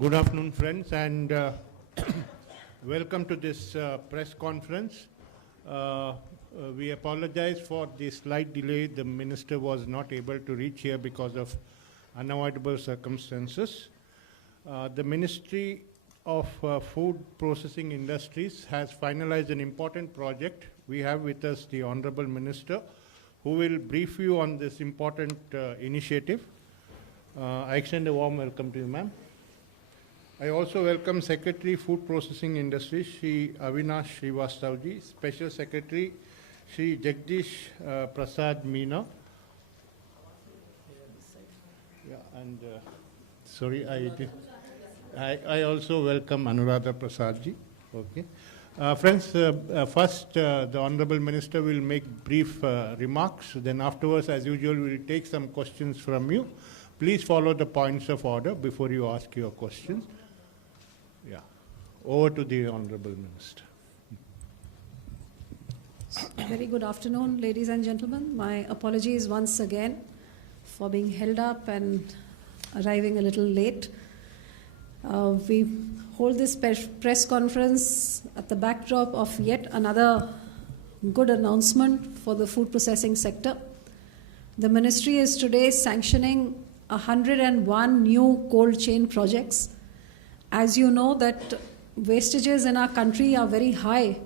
Good afternoon, friends, and welcome to this press conference. We apologize for the slight delay. The minister was not able to reach here because of unavoidable circumstances. The Ministry of Food Processing Industries has finalized an important project. We have with us the Honorable Minister, who will brief you on this important initiative. I extend a warm welcome to you, ma'am. I also welcome Secretary Food Processing Industries, Shri Avinash Srivastavji, Special Secretary Shri Jagdish Prasad Meena. Yeah, and sorry, I also welcome Anuradha Prasadji. Okay. Friends, first the Honorable Minister will make brief remarks. Then afterwards, as usual, we will take some questions from you. Please follow the points of order before you ask your questions. Yeah. Over to the Honorable Minister. Very good afternoon, ladies and gentlemen. My apologies once again for being held up and arriving a little late. We hold this press conference at the backdrop of yet another good announcement for the food processing sector. The ministry is today sanctioning 101 new cold chain projects. As you know that wastages in our country are very high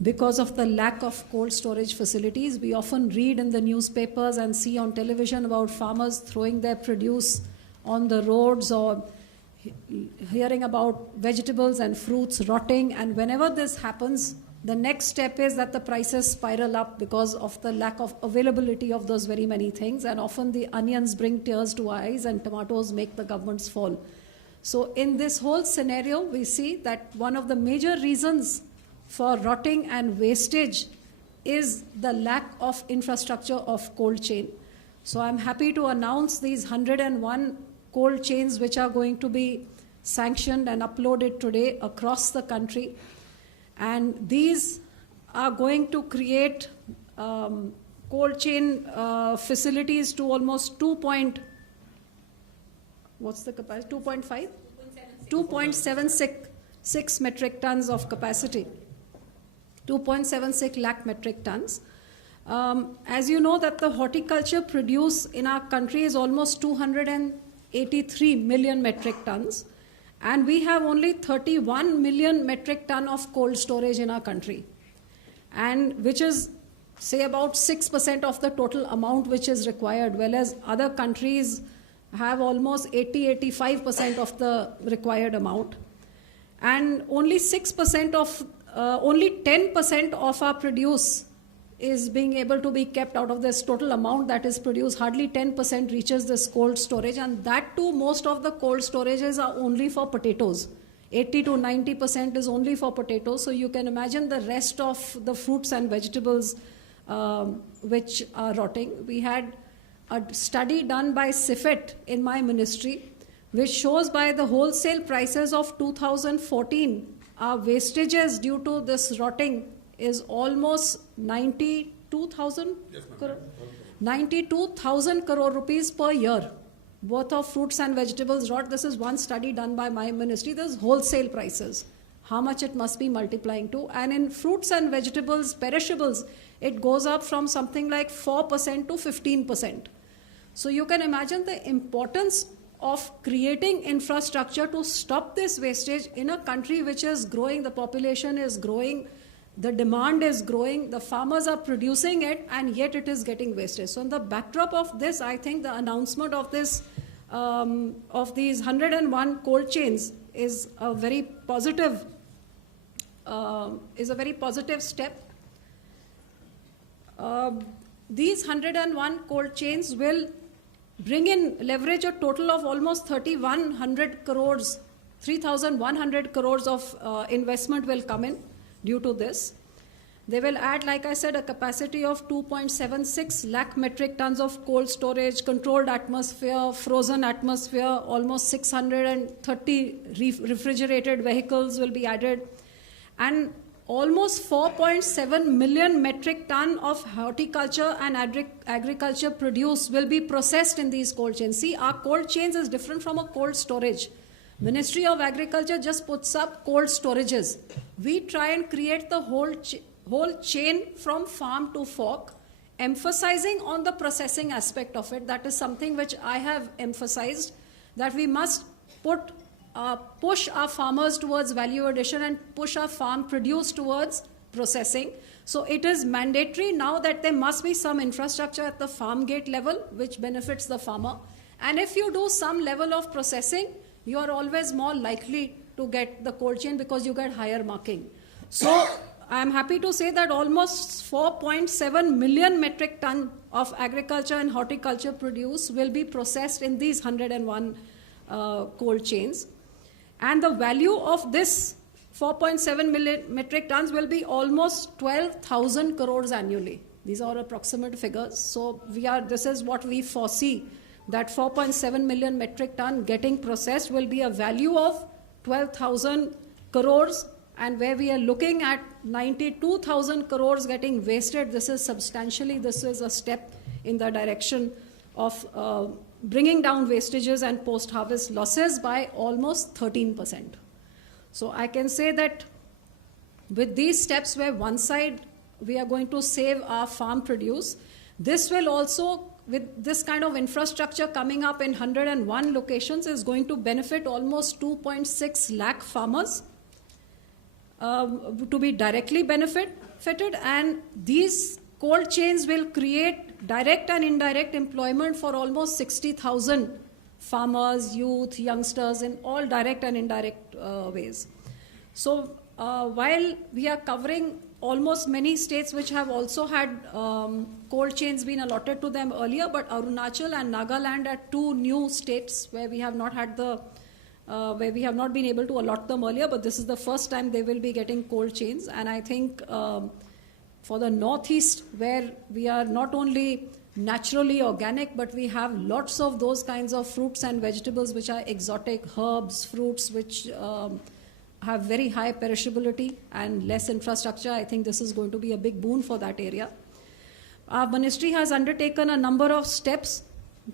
because of the lack of cold storage facilities. We often read in the newspapers and see on television about farmers throwing their produce on the roads or hearing about vegetables and fruits rotting. And whenever this happens, the next step is that the prices spiral up because of the lack of availability of those very many things. And often the onions bring tears to our eyes and tomatoes make the governments fall. So in this whole scenario, we see that one of the major reasons for rotting and wastage is the lack of infrastructure of cold chain. So I'm happy to announce these 101 cold chains which are going to be sanctioned and uploaded today across the country. And these are going to create cold chain facilities to almost 2.76 metric tons of capacity. 2.76 lakh metric tons. As you know that the horticulture produce in our country is almost 283 million metric tons. And we have only 31 million metric ton of cold storage in our country. And which is, say, about 6% of the total amount which is required, whereas other countries have almost 80-85% of the required amount. And only 10% of our produce is being able to be kept out of this total amount that is produced. Hardly 10% reaches this cold storage, and that too, most of the cold storages are only for potatoes. 80-90% is only for potatoes. So you can imagine the rest of the fruits and vegetables which are rotting. We had a study done by CIFET in my ministry, which shows by the wholesale prices of 2014, our wastages due to this rotting is almost 92,000 crore rupees per year worth of fruits and vegetables rot. This is one study done by my ministry. There's wholesale prices, how much it must be multiplying to. And in fruits and vegetables, perishables, it goes up from something like 4% to 15%. So you can imagine the importance of creating infrastructure to stop this wastage in a country which is growing, the population is growing, the demand is growing, the farmers are producing it, and yet it is getting wasted. So in the backdrop of this, I think the announcement of this, of these 101 cold chains is a very positive step. These 101 cold chains will bring in leverage a total of almost 3,100 crores, 3,100 crores of investment will come in due to this. They will add, like I said, a capacity of 2.76 lakh metric tons of cold storage, controlled atmosphere, frozen atmosphere, almost 630 refrigerated vehicles will be added, and almost 4.7 million metric ton of horticulture and agriculture produce will be processed in these cold chains. See, our cold chains is different from a cold storage. Ministry of Agriculture just puts up cold storages. We try and create the whole chain from farm to fork, emphasizing on the processing aspect of it. That is something which I have emphasized, that we must push our farmers towards value addition and push our farm produce towards processing. So it is mandatory now that there must be some infrastructure at the farm gate level which benefits the farmer. And if you do some level of processing, you are always more likely to get the cold chain because you get higher marking. So I am happy to say that almost 4.7 million metric ton of agriculture and horticulture produce will be processed in these 101 cold chains. And the value of this 4.7 million metric tons will be almost 12,000 crores annually. These are approximate figures. So this is what we foresee, that 4.7 million metric ton getting processed will be a value of 12,000 crores, and where we are looking at 92,000 crores getting wasted. This is a step in the direction of bringing down wastages and post-harvest losses by almost 13%. So I can say that with these steps, where one side we are going to save our farm produce, this will also, with this kind of infrastructure coming up in 101 locations, is going to benefit almost 2.6 lakh farmers to be directly benefited, and these cold chains will create direct and indirect employment for almost 60,000 farmers, youth, youngsters in all direct and indirect ways. So while we are covering almost many states which have also had cold chains been allotted to them earlier, but Arunachal and Nagaland are two new states where we have not had where we have not been able to allot them earlier, but this is the first time they will be getting cold chains. And I think for the Northeast, where we are not only naturally organic, but we have lots of those kinds of fruits and vegetables which are exotic, herbs, fruits which have very high perishability and less infrastructure. I think this is going to be a big boon for that area. Our ministry has undertaken a number of steps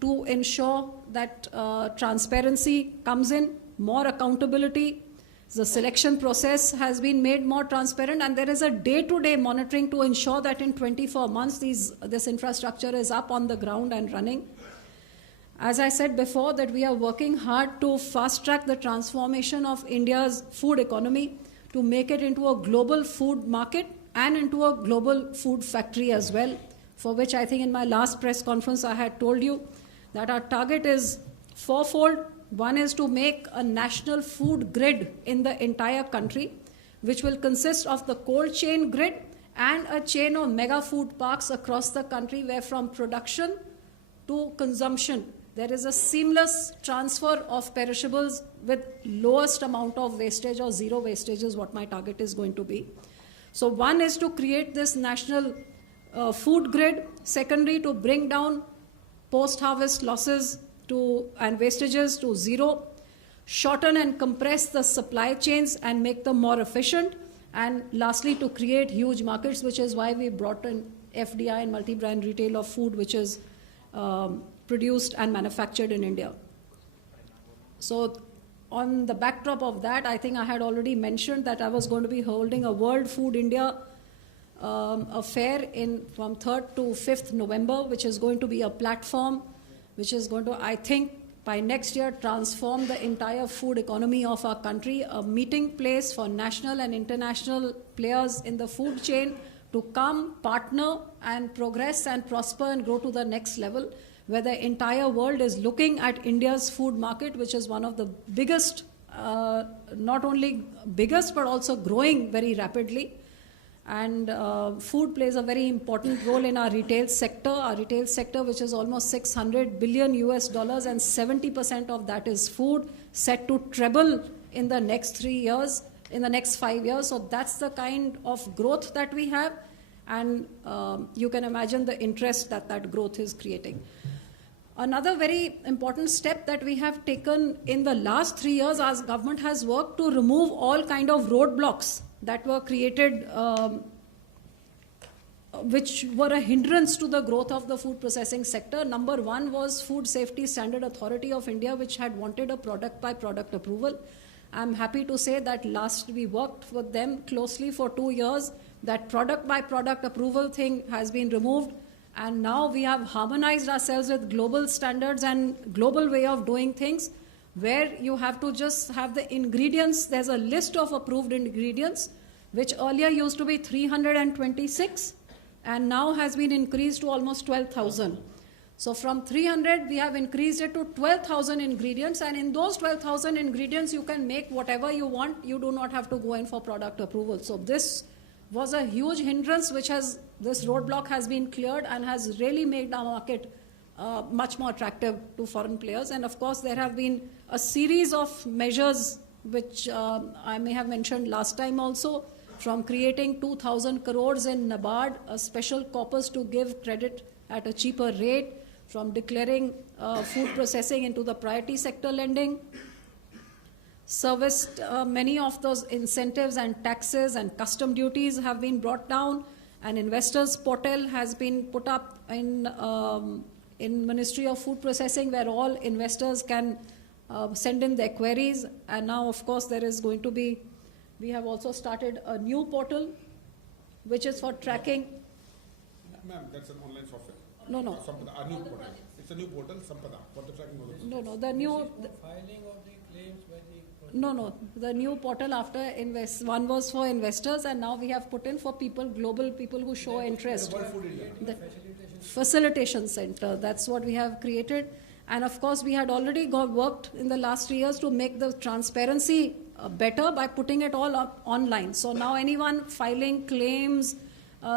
to ensure that transparency comes in, more accountability. The selection process has been made more transparent, and there is a day-to-day monitoring to ensure that in 24 months this infrastructure is up on the ground and running. As I said before, that we are working hard to fast-track the transformation of India's food economy to make it into a global food market and into a global food factory as well, for which I think in my last press conference I had told you that our target is fourfold. One is to make a national food grid in the entire country, which will consist of the cold chain grid and a chain of mega food parks across the country, where from production to consumption, there is a seamless transfer of perishables with lowest amount of wastage, or zero wastage is what my target is going to be. So one is to create this national food grid. Secondly, to bring down post-harvest losses and wastages to zero, shorten and compress the supply chains and make them more efficient, and lastly, to create huge markets, which is why we brought in FDI and multi-brand retail of food, which is produced and manufactured in India. So on the backdrop of that, I think I had already mentioned that I was going to be holding a World Food India affair from 3rd to 5th November, which is going to be a platform which is going to, I think, by next year transform the entire food economy of our country, a meeting place for national and international players in the food chain to come, partner, and progress and prosper and grow to the next level, where the entire world is looking at India's food market, which is one of the biggest, not only biggest, but also growing very rapidly. And food plays a very important role in our retail sector, which is almost $600 billion US, and 70% of that is food, set to treble in the next 3 years, in the next 5 years. So that's the kind of growth that we have, and you can imagine the interest that growth is creating. Another very important step that we have taken in the last 3 years, our government has worked to remove all kind of roadblocks that were created which were a hindrance to the growth of the food processing sector. Number one was Food Safety Standard Authority of India, which had wanted a product by product approval. I'm happy to say that we worked with them closely for 2 years. That product by product approval thing has been removed. And now we have harmonized ourselves with global standards and global way of doing things, where you have to just have the ingredients. There's a list of approved ingredients, which earlier used to be 326 and now has been increased to almost 12,000. So from 300, we have increased it to 12,000 ingredients, and in those 12,000 ingredients, you can make whatever you want. You do not have to go in for product approval. So this was a huge hindrance, this roadblock has been cleared and has really made our market much more attractive to foreign players. And of course, there have been a series of measures which I may have mentioned last time also, from creating 2,000 crores in NABARD, a special corpus to give credit at a cheaper rate, from declaring food processing into the priority sector lending, serviced many of those incentives and taxes and custom duties have been brought down. An investors portal has been put up in Ministry of Food Processing, where all investors can send in their queries. And now, of course, we have also started a new portal, which is for tracking. Ma'am, that's an online software. No. Sampada, our new portal. It's a new portal, Sampada, for the tracking of the. No, the new. Filing of the claims by the. No, the new portal after one was for investors, and now we have put in for global people who show interest. The facilitation center, that's what we have created. And of course, we had already worked in the last 3 years to make the transparency better by putting it all up online. So now anyone filing claims,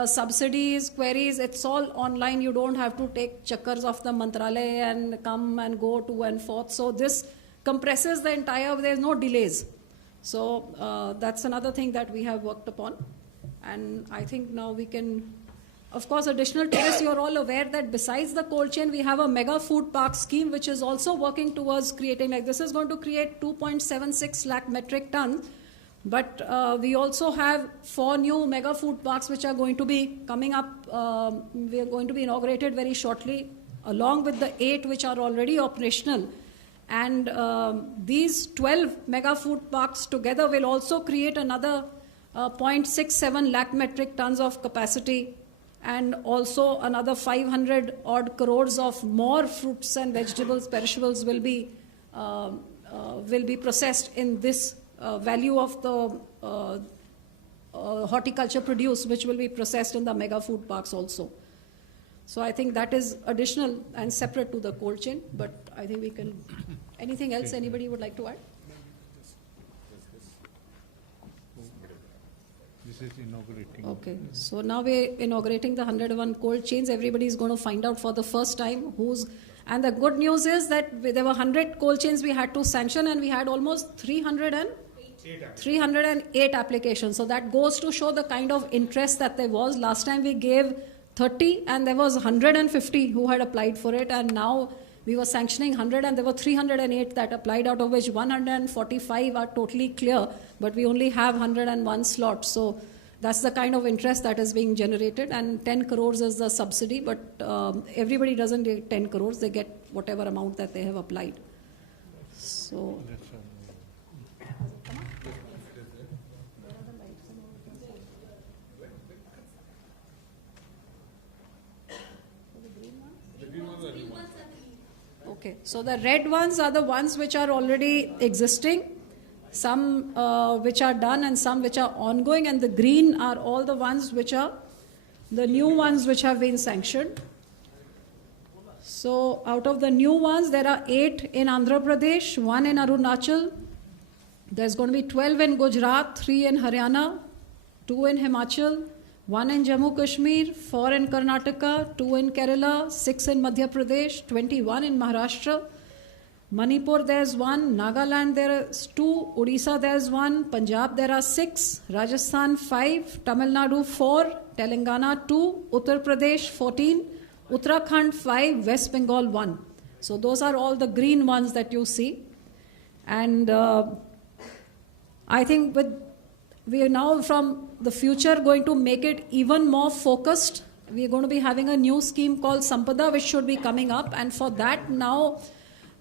subsidies, queries, it's all online. You don't have to take chakkars of the Mantralaya and come and go to and forth. So this compresses the entire, there's no delays. So that's another thing that we have worked upon. And I think now we can, of course, additional to this, you're all aware that besides the cold chain, we have a mega food park scheme, which is also working towards creating, like this is going to create 2.76 lakh metric tons. But we also have 4 new mega food parks which are going to be coming up. We are going to be inaugurated very shortly, along with the 8 which are already operational. And these 12 mega food parks together will also create another 0.67 lakh metric tons of capacity, and also another 500 odd crores of more fruits and vegetables, perishables will be processed in this value of the horticulture produce, which will be processed in the mega food parks also. So I think that is additional and separate to the cold chain, but I think we can, anything else anybody would like to add? This is inaugurating. Okay, so now we're inaugurating the 101 cold chains. Everybody is going to find out for the first time and the good news is that there were 100 cold chains we had to sanction, and we had almost 308 applications. So that goes to show the kind of interest that there was. Last time we gave 30 and there was 150 who had applied for it, and now we were sanctioning 100 and there were 308 that applied, out of which 145 are totally clear, but we only have 101 slots. So that's the kind of interest that is being generated, and 10 crores is the subsidy, but everybody doesn't get 10 crores, they get whatever amount that they have applied. So okay, so the red ones are the ones which are already existing, some which are done and some which are ongoing, and the green are all the ones which are the new ones which have been sanctioned. So out of the new ones, there are 8 in Andhra Pradesh, 1 in Arunachal, there's going to be 12 in Gujarat, 3 in Haryana, 2 in Himachal, 1 in Jammu Kashmir, 4 in Karnataka, 2 in Kerala, 6 in Madhya Pradesh, 21 in Maharashtra, Manipur there's 1, Nagaland there is 2, Odisha there's 1, Punjab there are 6, Rajasthan 5, Tamil Nadu 4, Telangana 2, Uttar Pradesh 14, Uttarakhand 5, West Bengal 1. So those are all the green ones that you see. And I think we are now from the future going to make it even more focused we are going to be having a new scheme called Sampada, which should be coming up. And for that, now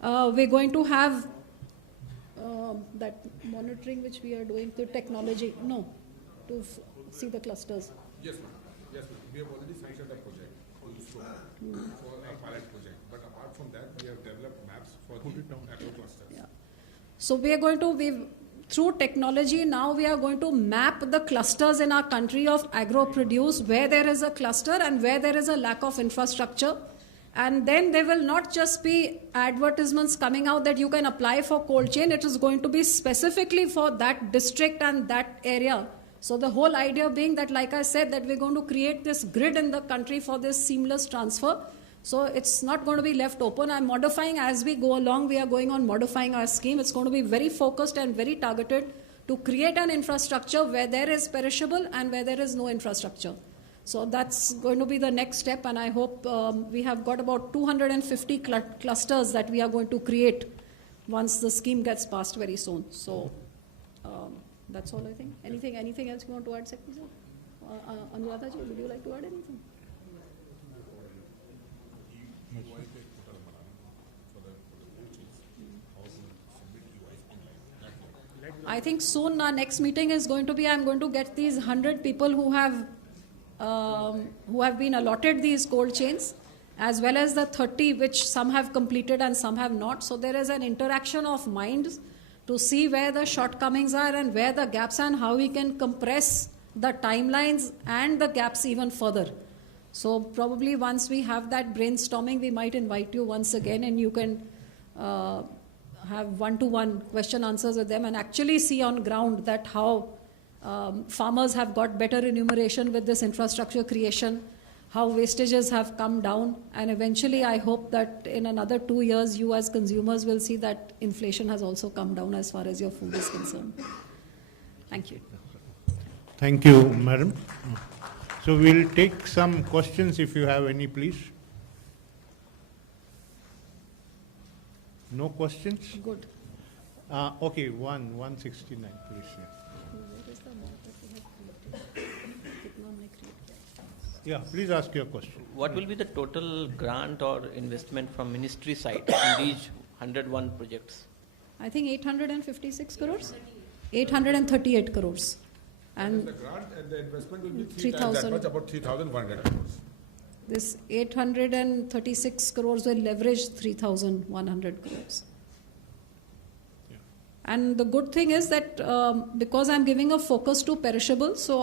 we're going to have that monitoring which we are doing through technology. No, to see the clusters. Yes, ma'am. Yes, ma'am. We have already sanctioned a project for a pilot project. But apart from that, we have developed maps for the agro clusters. Yeah. So we are going to, through technology, now we are going to map the clusters in our country of agro produce, where there is a cluster and where there is a lack of infrastructure. And then there will not just be advertisements coming out that you can apply for cold chain. It is going to be specifically for that district and that area. So the whole idea being that, like I said, that we're going to create this grid in the country for this seamless transfer. So it's not going to be left open. I'm modifying as we go along. We are going on modifying our scheme. It's going to be very focused and very targeted to create an infrastructure where there is perishable and where there is no infrastructure. So that's going to be the next step, and I hope we have got about 250 clusters that we are going to create once the scheme gets passed very soon. So that's all, I think. Anything else you want to add, Secretary? Anuradha ji, would you like to add anything? I think soon our next meeting is going to be, I'm going to get these 100 people who have been allotted these cold chains, as well as the 30 which some have completed and some have not. So there is an interaction of minds to see where the shortcomings are and where the gaps are and how we can compress the timelines and the gaps even further. So probably once we have that brainstorming, we might invite you once again and you can have one-to-one question answers with them and actually see on ground that how farmers have got better remuneration with this infrastructure creation, how wastages have come down, and eventually I hope that in another 2 years you as consumers will see that inflation has also come down as far as your food is concerned. Thank you. Thank you, Madam. So we'll take some questions if you have any, please. No questions? Good. Okay, 169, please. Yeah, please ask your question. What will be the total grant or investment from ministry side in these 101 projects? I think 856 crores? 838 crores. And the grant and the investment will be 3,000. 3 times that much, about 3,100 crores. This 836 crores will leverage 3,100 crores. Yeah. And the good thing is that because I'm giving a focus to perishable, so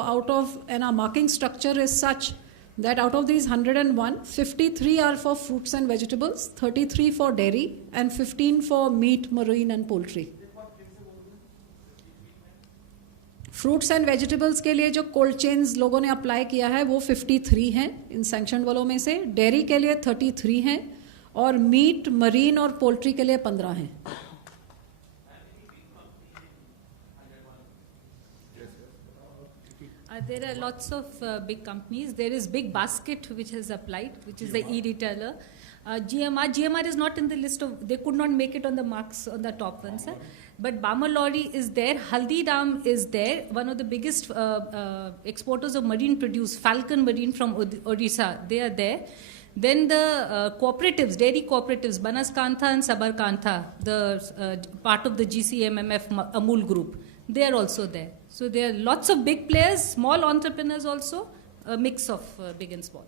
and our marking structure is such that out of these 101, 53 are for fruits and vegetables, 33 for dairy, and 15 for meat, marine and poultry. Fruits and vegetables के लिए जो cold chains लोगों ने apply किया है वो 53 हैं इन sanction वालों में से, डेयरी के लिए 33 हैं और मीट, मरीन और पोल्ट्री के लिए 15 हैं. There are lots of big companies. There is Big Basket which has applied, which is the e-retailer. GMR is not in the list of, they could not make it on the marks on the top ones. But Bamalori is there, Haldiram is there, one of the biggest exporters of marine produce, Falcon Marine from Odisha, they are there. Then the cooperatives, dairy cooperatives, Banaskantha and Sabarkantha, the part of the GCMMF Amul group, they are also there. So there are lots of big players, small entrepreneurs also, a mix of big and small.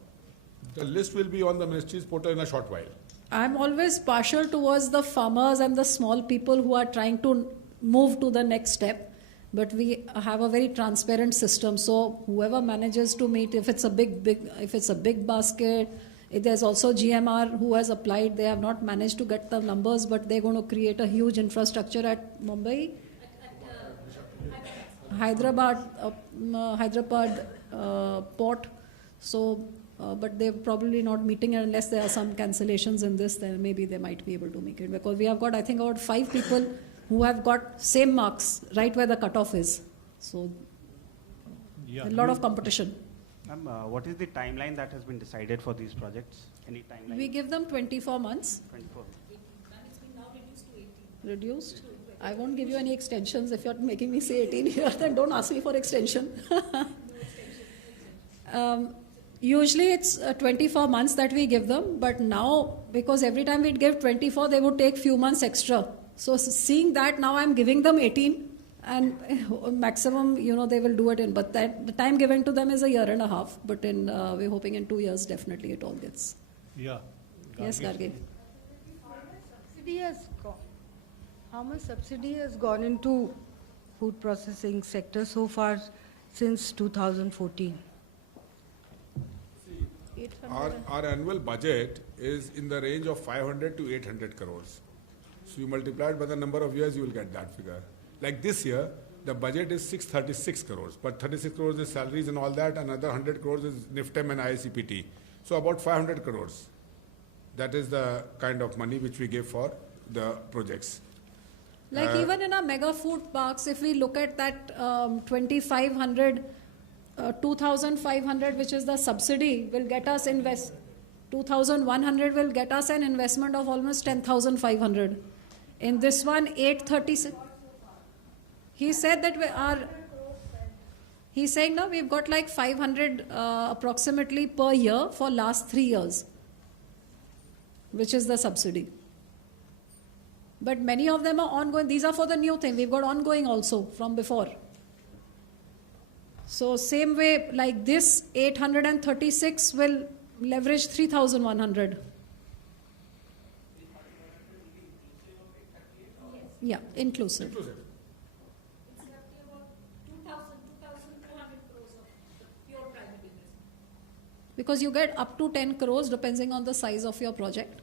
The list will be on the ministry's portal in a short while. I'm always partial towards the farmers and the small people who are trying to move to the next step. But we have a very transparent system. So whoever manages to meet, if it's a big basket, there's also GMR who has applied. They have not managed to get the numbers, but they're going to create a huge infrastructure at Mumbai, Hyderabad port. So. But they're probably not meeting it unless there are some cancellations in this, then maybe they might be able to make it. Because we have got, I think, about 5 people who have got same marks right where the cutoff is. So Yeah. a lot of competition. What is the timeline that has been decided for these projects? Any timeline? We give them 24 months. 24. It's been now reduced to 18. Reduced. I won't give you any extensions. If you're making me say 18 here, then don't ask me for extension. Usually it's 24 months that we give them, but now because every time we'd give 24, they would take few months extra. So seeing that, now I'm giving them 18, and maximum, they will do it in. But that the time given to them is a year and a half. But we're hoping in 2 years, definitely it all gets. Yeah. Yes, Gargi. Subsidy has gone. How much subsidy has gone into food processing sector so far since 2014? Our annual budget is in the range of 500 to 800 crores. So you multiply it by the number of years, you will get that figure. Like this year, the budget is 636 crores, but 36 crores is salaries and all that, another 100 crores is NIFTEM and ICPT. So about 500 crores. That is the kind of money which we give for the projects. Like even in our mega food parks, if we look at that 2,500, 2,500, which is the subsidy, will get us 2,100 will get us an investment of almost 10,500. In this one, 836. He said that he's saying now we've got like 500 approximately per year for last 3 years, which is the subsidy. But many of them are ongoing. These are for the new thing. We've got ongoing also from before. So same way, like this 836 will leverage 3,100. Yeah, inclusive. It's roughly about 2,200 crores of pure private investment. Because you get up to 10 crores depending on the size of your project.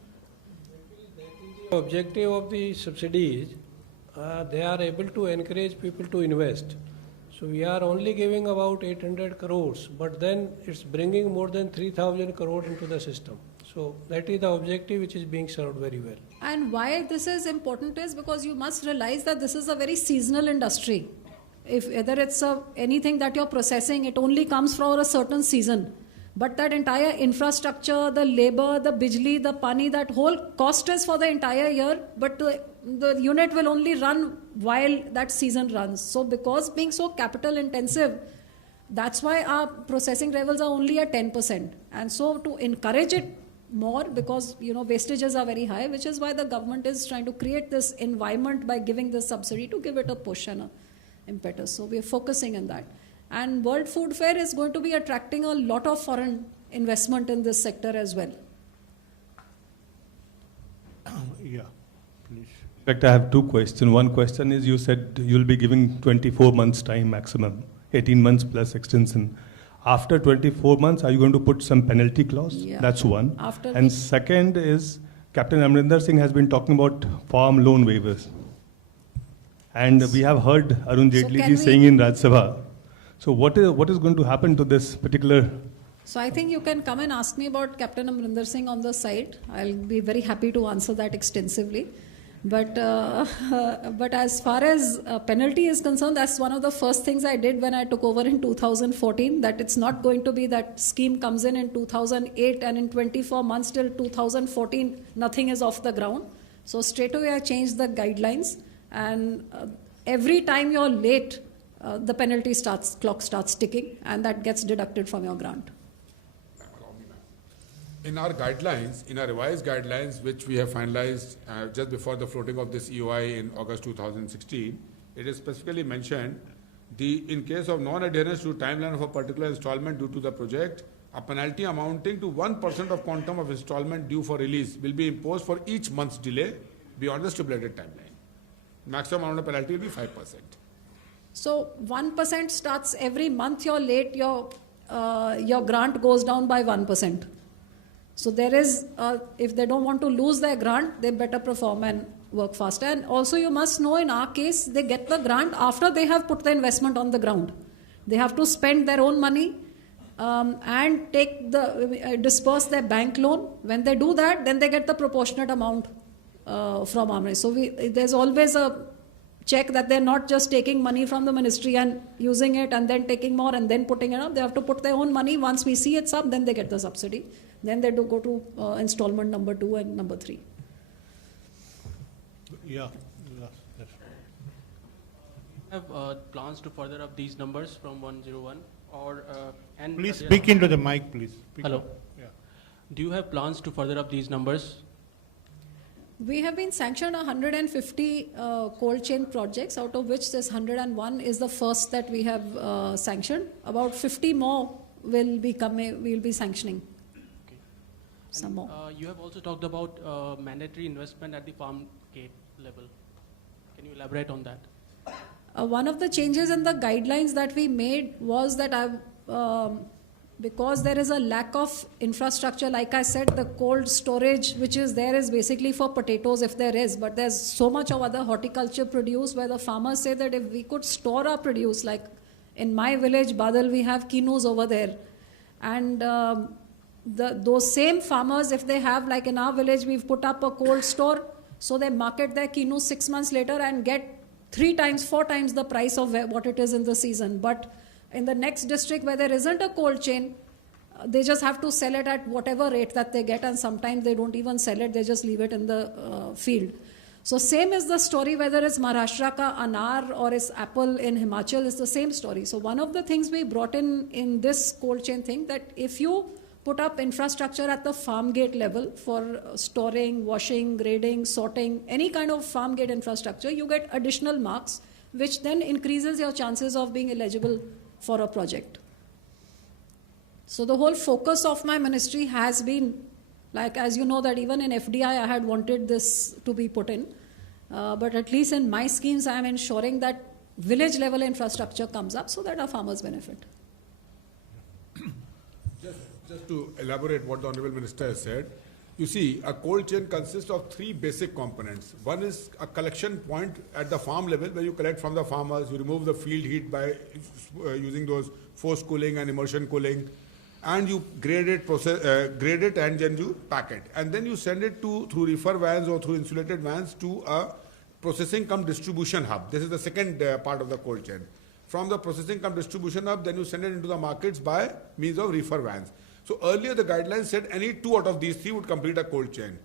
The objective of the subsidies, they are able to encourage people to invest. So we are only giving about 800 crores, but then it's bringing more than 3,000 crores into the system. So that is the objective which is being served very well. And why this is important is because you must realize that this is a very seasonal industry. If whether it's anything that you're processing, it only comes for a certain season. But that entire infrastructure, the labor, the bijli, the pani, that whole cost is for the entire year, but the unit will only run while that season runs. So because being so capital intensive, that's why our processing levels are only at 10%. And so to encourage it more, because wastages are very high, which is why the government is trying to create this environment by giving this subsidy to give it a push and a impetus. So we are focusing on that. And World Food Fair is going to be attracting a lot of foreign investment in this sector as well. Yeah, please. In fact, I have two questions. One question is, you said you'll be giving 24 months time maximum, 18 months plus extension. After 24 months, are you going to put some penalty clause? Yeah. That's one. After And second is, Captain Amrinder Singh has been talking about farm loan waivers. And we have heard Arun So Jaitley can ji we- saying in Rajya Sabha. So what is going to happen to this particular? So I think you can come and ask me about Captain Amrinder Singh on the side. I'll be very happy to answer that extensively. But as far as penalty is concerned, that's one of the first things I did when I took over in 2014, that it's not going to be that scheme comes in 2008 and in 24 months till 2014, nothing is off the ground. So straight away I changed the guidelines, and every time you're late, the penalty clock starts ticking, and that gets deducted from your grant. In our guidelines, in our revised guidelines, which we have finalized just before the floating of this EOI in August 2016, it is specifically mentioned, in case of non-adherence to timeline of a particular installment due to the project, a penalty amounting to 1% of quantum of installment due for release will be imposed for each month's delay beyond the stipulated timeline. Maximum amount of penalty will be 5%. So 1% starts every month you're late, your grant goes down by 1%. So there is, if they don't want to lose their grant, they better perform and work faster. And also you must know, in our case, they get the grant after they have put the investment on the ground. They have to spend their own money and disperse their bank loan. When they do that, then they get the proportionate amount from Amritsar. So there's always a check that they're not just taking money from the ministry and using it and then taking more and then putting it up. They have to put their own money. Once we see it's up, then they get the subsidy. Then they do go to installment number 2 and number 3. Yeah, that's Have plans to further up these numbers from 101, or And Please speak into the mic, please. Speak Hello. up. Yeah. Do you have plans to further up these numbers? We have been sanctioned 150 cold chain projects, out of which this 101 is the first that we have sanctioned. About 50 more will be coming, we will be sanctioning. Okay. Some more. You have also talked about mandatory investment at the farm gate level. Can you elaborate on that? One of the changes in the guidelines that we made was that because there is a lack of infrastructure, like I said, the cold storage which is there is basically for potatoes if there is, but there's so much of other horticulture produce where the farmers say that if we could store our produce, like in my village, Badal, we have kinus over there. And those same farmers, if they have, like in our village, we've put up a cold store, so they market their kinus 6 months later and get 3 times, 4 times the price of what it is in the season. But in the next district where there isn't a cold chain, they just have to sell it at whatever rate that they get, and sometimes they don't even sell it, they just leave it in the field. So same is the story whether it's Maharashtra ka anar or it's apple in Himachal, it's the same story. So one of the things we brought in this cold chain thing, that if you put up infrastructure at the farm gate level for storing, washing, grading, sorting, any kind of farm gate infrastructure, you get additional marks, which then increases your chances of being eligible for a project. So the whole focus of my ministry has been, like as you know that even in FDI I had wanted this to be put in, but at least in my schemes I am ensuring that village level infrastructure comes up so that our farmers benefit. Just to elaborate what the Honorable Minister has said, you see, a cold chain consists of 3 basic components. One is a collection point at the farm level where you collect from the farmers, you remove the field heat by using those forced cooling and immersion cooling, and you grade it and then you pack it. And then you send it through reefer vans or through insulated vans to a processing cum distribution hub. This is the second part of the cold chain. From the processing cum distribution hub, then you send it into the markets by means of reefer vans. So earlier the guidelines said any 2 out of these 3 would complete a cold chain.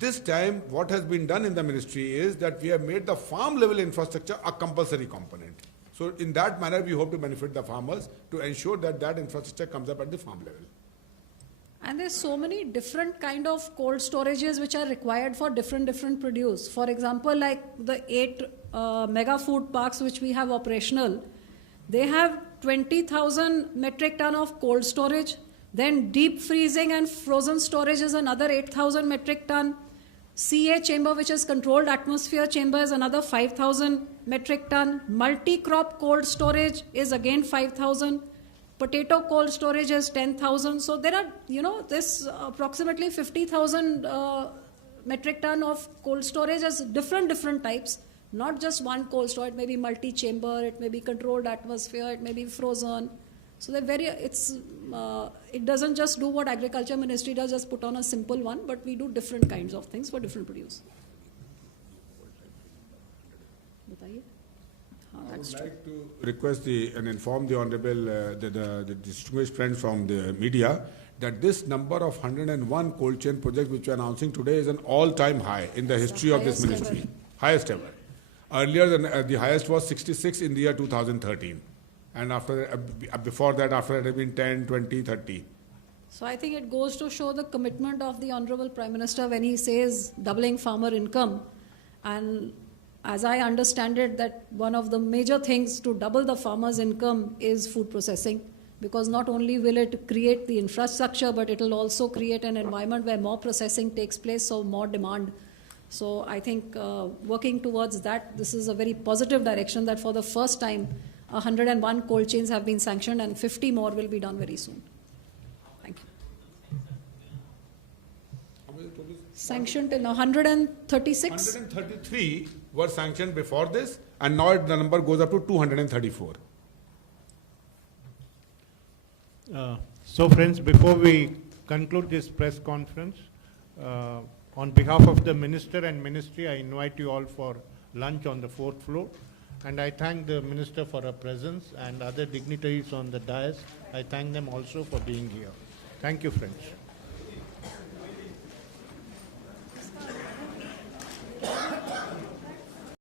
This time what has been done in the ministry is that we have made the farm level infrastructure a compulsory component. So in that manner we hope to benefit the farmers to ensure that that infrastructure comes up at the farm level. And there's so many different kind of cold storages which are required for different produce. For example, like the 8 mega food parks which we have operational, they have 20,000 metric ton of cold storage. Then deep freezing and frozen storage is another 8,000 metric ton. CA chamber, which is controlled atmosphere chamber, is another 5,000 metric ton. Multi-crop cold storage is again 5,000. Potato cold storage is 10,000. So there are, this approximately 50,000 metric ton of cold storage as different types. Not just one cold storage. It may be multi-chamber, it may be controlled atmosphere, it may be frozen. So it doesn't just do what Agriculture Ministry does, just put on a simple one, but we do different kinds of things for different produce. I would like to request and inform the Honorable, the distinguished friends from the media that this number of 101 cold chain projects which we are announcing today is an all-time high in the history of this ministry. Highest ever. Earlier, the highest was 66 in the year 2013. And before that, it had been 10, 20, 30. So I think it goes to show the commitment of the Honorable Prime Minister when he says doubling farmer income. And as I understand it, that one of the major things to double the farmer's income is food processing. Because not only will it create the infrastructure, but it will also create an environment where more processing takes place, so more demand. So I think working towards that, this is a very positive direction that for the first time, 101 cold chains have been sanctioned and 50 more will be done very soon. Thank you. Sanctioned till now, 136? 133 were sanctioned before this, and now the number goes up to 234. So friends, before we conclude this press conference, on behalf of the Minister and Ministry, I invite you all for lunch on the 4th floor. And I thank the Minister for her presence and other dignitaries on the dais. I thank them also for being here. Thank you, friends.